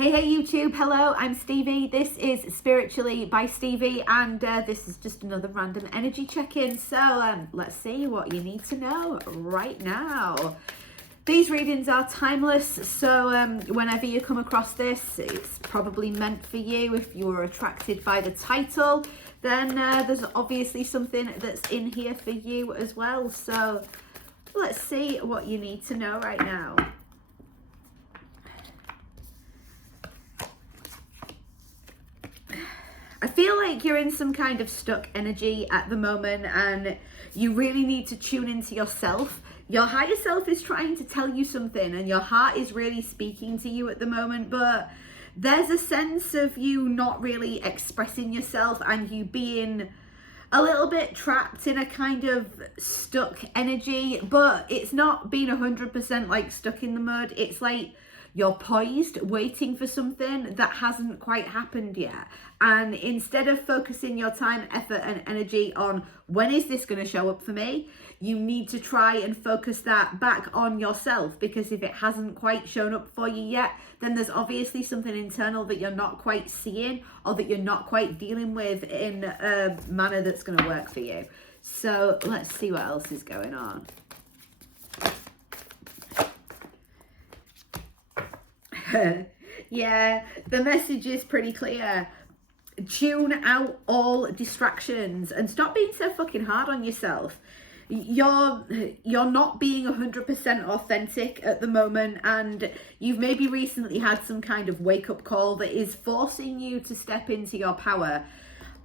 Hey YouTube, hello, I'm Stevie. This is Spiritually by Stevie, and this is just another random energy check-in. So let's see what you need to know right now. These readings are timeless, so whenever you come across this, it's probably meant for you. If you were attracted by the title, then there's obviously something that's in here for you as well. So let's see what you need to know right now. I feel like you're in some kind of stuck energy at the moment, and you really need to tune into yourself. Your higher self is trying to tell you something, and your heart is really speaking to you at the moment, but there's a sense of you not really expressing yourself and you being a little bit trapped in a kind of stuck energy, but it's not being 100% like stuck in the mud. It's like you're poised, waiting for something that hasn't quite happened yet. And instead of focusing your time, effort, and energy on when is this going to show up for me, you need to try and focus that back on yourself, because if it hasn't quite shown up for you yet, then there's obviously something internal that you're not quite seeing, or that you're not quite dealing with in a manner that's going to work for you. So let's see what else is going on. Yeah, the message is pretty clear. Tune out all distractions and stop being so fucking hard on yourself. You're not being 100% authentic at the moment, and you've maybe recently had some kind of wake-up call that is forcing you to step into your power.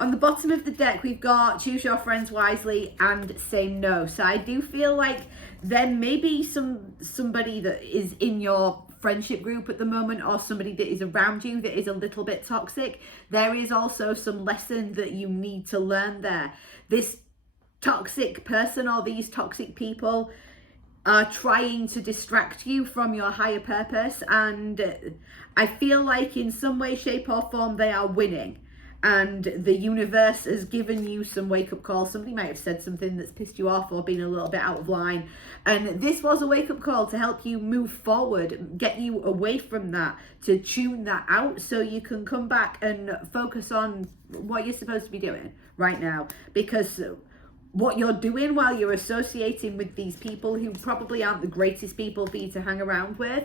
On the bottom of the deck, we've got choose your friends wisely and say no. So I do feel like there may be somebody that is in your friendship group at the moment, or somebody that is around you that is a little bit toxic. There is also some lesson that you need to learn there. This toxic person or these toxic people are trying to distract you from your higher purpose, and I feel like in some way, shape or form they are winning. And the universe has given you some wake-up call. Somebody might have said something that's pissed you off or been a little bit out of line. And this was a wake-up call to help you move forward, get you away from that, to tune that out so you can come back and focus on what you're supposed to be doing right now. Because what you're doing while you're associating with these people who probably aren't the greatest people for you to hang around with,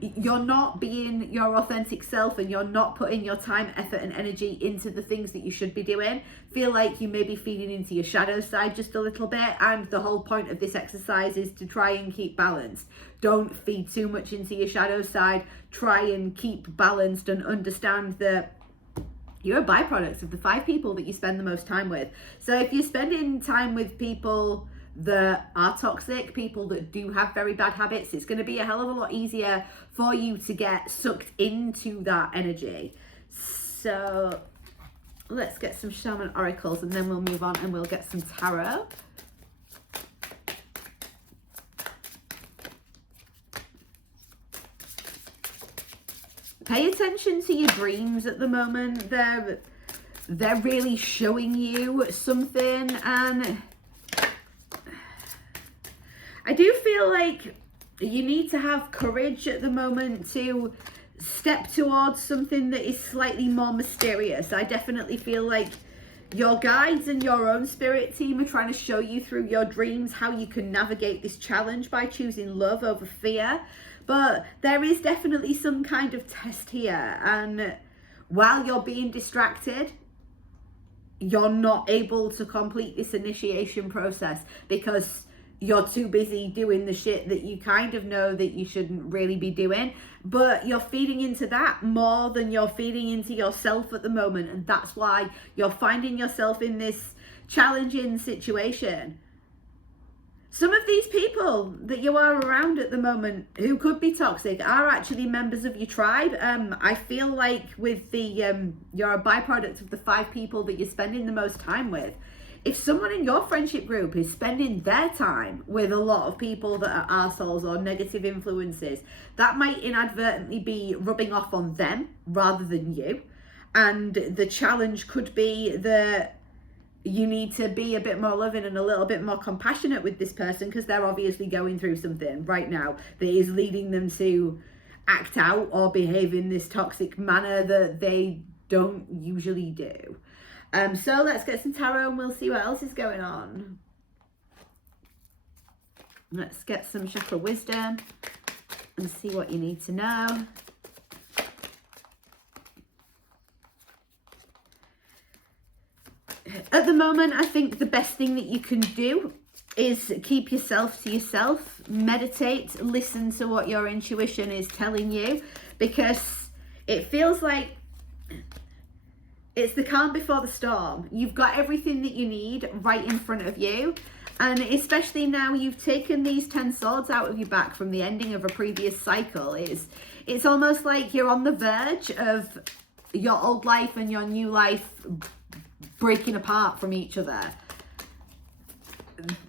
you're not being your authentic self, and you're not putting your time, effort and energy into the things that you should be doing. Feel like you may be feeding into your shadow side just a little bit, and the whole point of this exercise is to try and keep balanced. Don't feed too much into your shadow side. Try and keep balanced and understand that you're a byproduct of the 5 people that you spend the most time with. So if you're spending time with people that are toxic, people that do have very bad habits, it's going to be a hell of a lot easier for you to get sucked into that energy. So let's get some shaman oracles, and then we'll move on and we'll get some tarot. Pay attention to your dreams at the moment. They're really showing you something, and I do feel like you need to have courage at the moment to step towards something that is slightly more mysterious. I definitely feel like your guides and your own spirit team are trying to show you through your dreams how you can navigate this challenge by choosing love over fear. But there is definitely some kind of test here, and while you're being distracted, you're not able to complete this initiation process because you're too busy doing the shit that you kind of know that you shouldn't really be doing, but you're feeding into that more than you're feeding into yourself at the moment. And that's why you're finding yourself in this challenging situation. Some of these people that you are around at the moment who could be toxic are actually members of your tribe. I feel like with the, you're a byproduct of the 5 people that you're spending the most time with. If someone in your friendship group is spending their time with a lot of people that are arseholes or negative influences, that might inadvertently be rubbing off on them rather than you. And the challenge could be that you need to be a bit more loving and a little bit more compassionate with this person, because they're obviously going through something right now that is leading them to act out or behave in this toxic manner that they don't usually do. So let's get some tarot and we'll see what else is going on. Let's get some chakra wisdom and see what you need to know. At the moment, I think the best thing that you can do is keep yourself to yourself, meditate, listen to what your intuition is telling you, because it feels like it's the calm before the storm. You've got everything that you need right in front of you. And especially now you've taken these 10 swords out of your back from the ending of a previous cycle. It's almost like you're on the verge of your old life and your new life breaking apart from each other.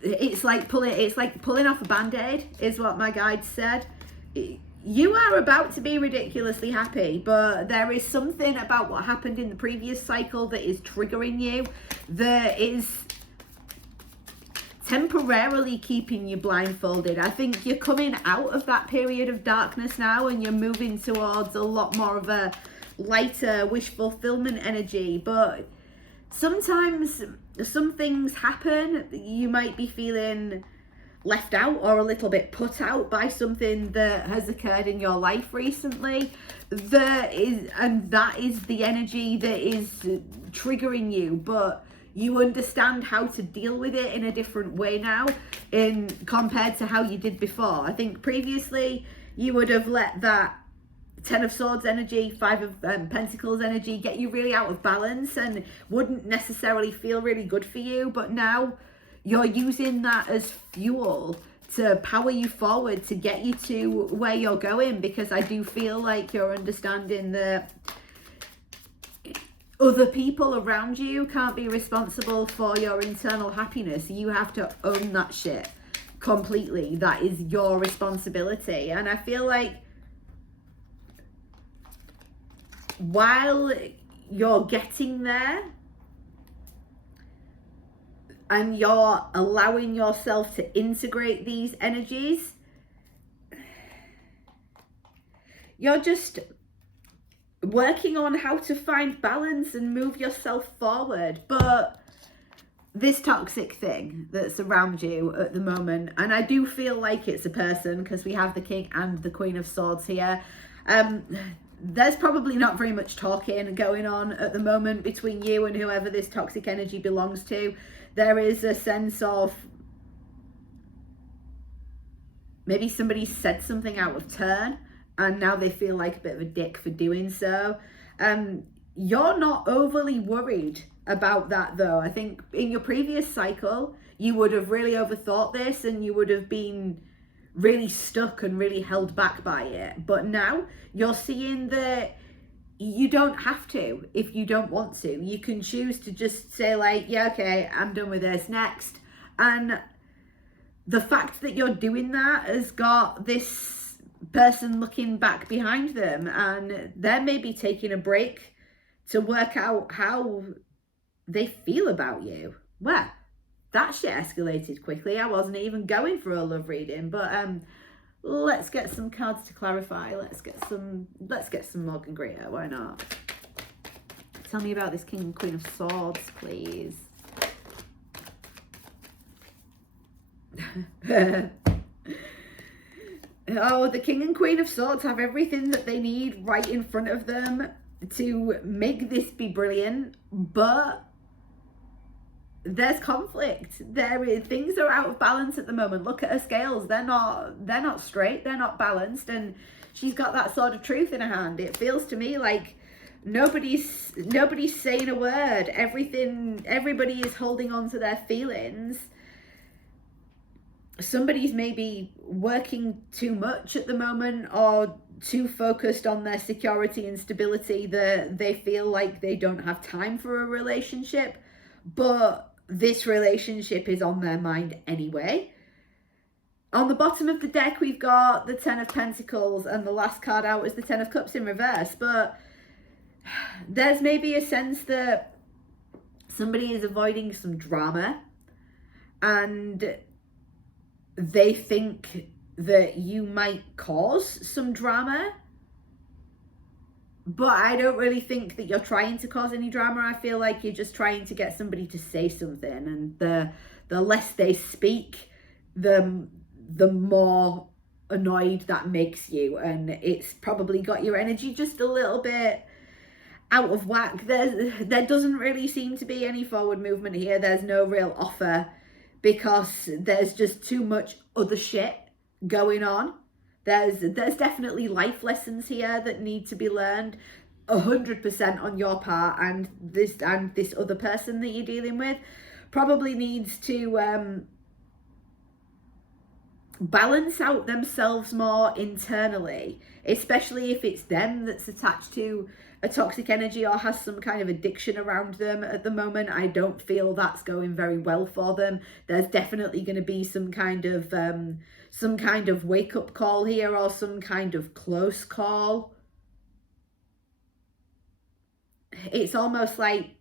It's like pulling off a band-aid, is what my guide said. You are about to be ridiculously happy, but there is something about what happened in the previous cycle that is triggering you, that is temporarily keeping you blindfolded. I think you're coming out of that period of darkness now and you're moving towards a lot more of a lighter wish fulfillment energy. But sometimes some things happen. You might be feeling left out or a little bit put out by something that has occurred in your life recently. That is the energy that is triggering you, but you understand how to deal with it in a different way now compared to how you did before. I think previously you would have let that 10 of Swords energy, 5 of Pentacles energy get you really out of balance and wouldn't necessarily feel really good for you. But now you're using that as fuel to power you forward, to get you to where you're going, because I do feel like you're understanding that other people around you can't be responsible for your internal happiness. You have to own that shit completely. That is your responsibility. And I feel like while you're getting there and you're allowing yourself to integrate these energies, you're just working on how to find balance and move yourself forward. But this toxic thing that's around you at the moment, and I do feel like it's a person because we have the King and the Queen of Swords here, there's probably not very much talking going on at the moment between you and whoever this toxic energy belongs to. There is a sense of maybe somebody said something out of turn and now they feel like a bit of a dick for doing so. You're not overly worried about that though. I think in your previous cycle, you would have really overthought this and you would have been really stuck and really held back by it. But now you're seeing that you don't have to if you don't want to. You can choose to just say like, yeah, okay, I'm done with this, next. And the fact that you're doing that has got this person looking back behind them and they're maybe taking a break to work out how they feel about you. Well, that shit escalated quickly. I wasn't even going for a love reading, but let's get some cards to clarify. Let's get some Morgan Greer. Why not? Tell me about this King and Queen of Swords, please. Oh, the King and Queen of Swords have everything that they need right in front of them to make this be brilliant, but there's conflict. Things are out of balance at the moment. Look at her scales. They're not straight. They're not balanced. And she's got that sword of truth in her hand. It feels to me like nobody's saying a word. Everybody is holding on to their feelings. Somebody's maybe working too much at the moment or too focused on their security and stability that they feel like they don't have time for a relationship. But this relationship is on their mind anyway. On the bottom of the deck, we've got the 10 of Pentacles, and the last card out is the 10 of Cups in reverse. But there's maybe a sense that somebody is avoiding some drama, and they think that you might cause some drama But I don't really think that you're trying to cause any drama. I feel like you're just trying to get somebody to say something, and the less they speak, the more annoyed that makes you, and it's probably got your energy just a little bit out of whack. There doesn't really seem to be any forward movement here. There's no real offer because there's just too much other shit going on. There's definitely life lessons here that need to be learned 100% on your part, and this other person that you're dealing with probably needs to balance out themselves more internally, especially if it's them that's attached to a toxic energy or has some kind of addiction around them at the moment. I don't feel that's going very well for them. There's definitely going to be some kind of wake-up call here, or some kind of close call. It's almost like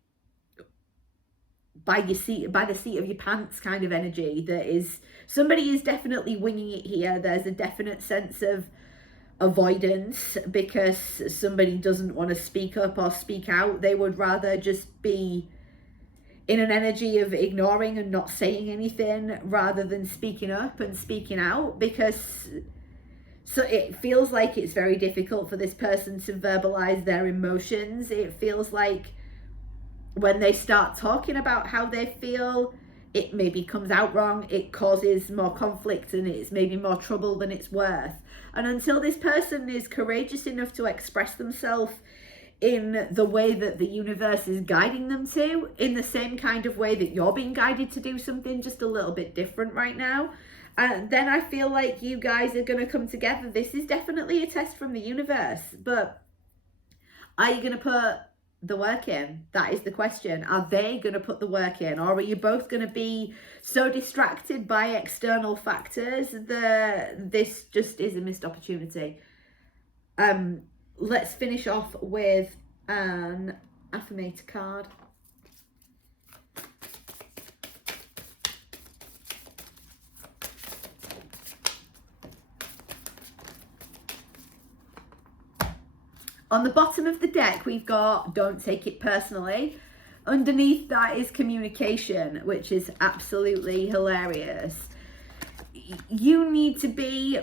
by the seat of your pants kind of energy. That is, somebody is definitely winging it here. There's a definite sense of avoidance because somebody doesn't want to speak up or speak out. They would rather just be in an energy of ignoring and not saying anything rather than speaking up and speaking out, because so it feels like it's very difficult for this person to verbalize their emotions. It feels like when they start talking about how they feel, it maybe comes out wrong, it causes more conflict, and it's maybe more trouble than it's worth. And until this person is courageous enough to express themselves in the way that the universe is guiding them to, in the same kind of way that you're being guided to do something just a little bit different right now, and then I feel like you guys are going to come together. This is definitely a test from the universe, but are you going to put the work in? That is the question. Are they going to put the work in, or are you both going to be so distracted by external factors that this just is a missed opportunity? Let's finish off with an affirmator card. On the bottom of the deck, we've got don't take it personally. Underneath that is communication, which is absolutely hilarious. You need to be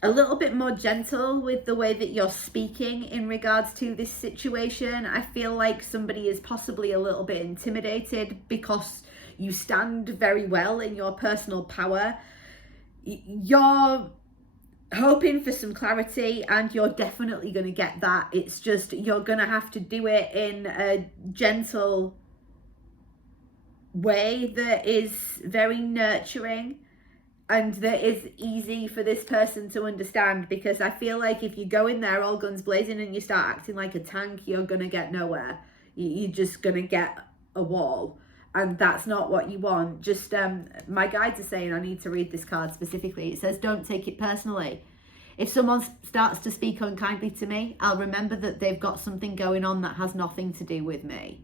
a little bit more gentle with the way that you're speaking in regards to this situation. I feel like somebody is possibly a little bit intimidated because you stand very well in your personal power. You're hoping for some clarity, and you're definitely going to get that. It's just you're going to have to do it in a gentle way that is very nurturing and that is easy for this person to understand, because I feel like if you go in there all guns blazing and you start acting like a tank, you're going to get nowhere. You're just going to get a wall, and that's not what you want. Just my guides are saying I need to read this card specifically. It says don't take it personally. If someone starts to speak unkindly to me, I'll remember that they've got something going on that has nothing to do with me.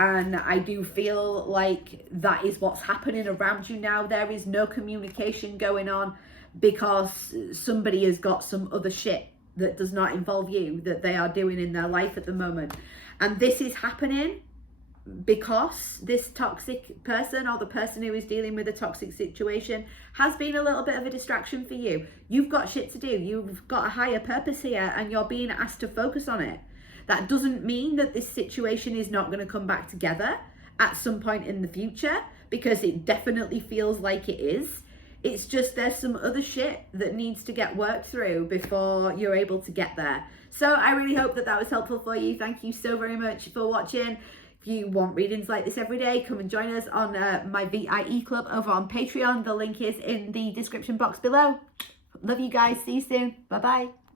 And I do feel like that is what's happening around you now. There is no communication going on because somebody has got some other shit that does not involve you that they are doing in their life at the moment. And this is happening because this toxic person, or the person who is dealing with a toxic situation, has been a little bit of a distraction for you. You've got shit to do. You've got a higher purpose here, and you're being asked to focus on it. That doesn't mean that this situation is not going to come back together at some point in the future, because it definitely feels like it is. It's just there's some other shit that needs to get worked through before you're able to get there. So I really hope that that was helpful for you. Thank you so very much for watching. If you want readings like this every day, come and join us on my VIE club over on Patreon. The link is in the description box below. Love you guys. See you soon. Bye-bye.